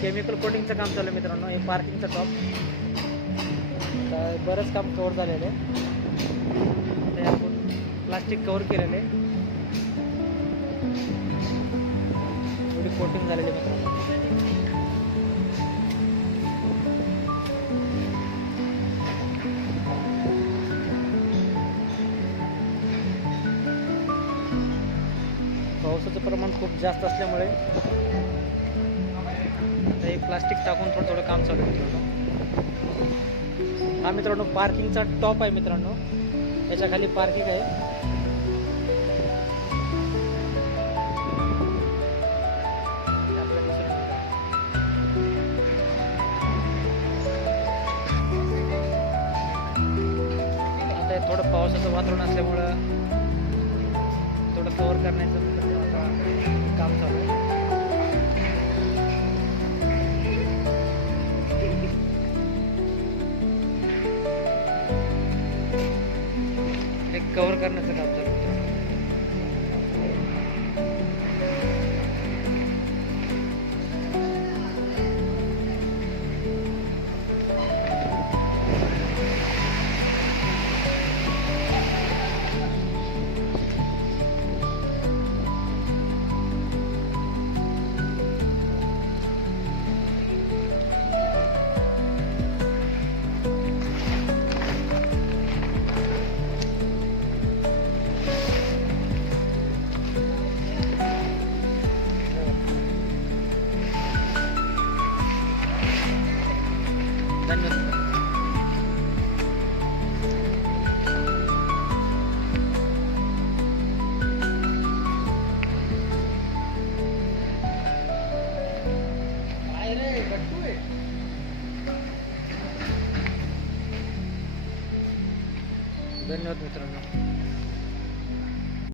Chemical कोटिंगचं काम चालू आहे मित्रांनो. हे पार्किंगचा टॉप तर बरंच काम कव्हर झालेलं आहे. ते आपण प्लास्टिक कव्हर केलेलं आहे. एवढी कोटिंग झालेली आहे मित्रांनो. पावसाचं प्रमाण खूप जास्त असल्यामुळे हे प्लास्टिक टाकून थोडं थोडं काम चालू आहे मित्रांनो. हा मित्रांनो पार्किंगचा टॉप आहे मित्रांनो. याच्या खाली पार्किंग आहे. आता हे थोडं पावसाचं वातावरण असल्यामुळं थोडं कव्हर करण्याचं काम चालू आहे. हे कव्हर करण्याचं काम चालू आहे. धन्यवाद. धन्यवाद मित्रांनो.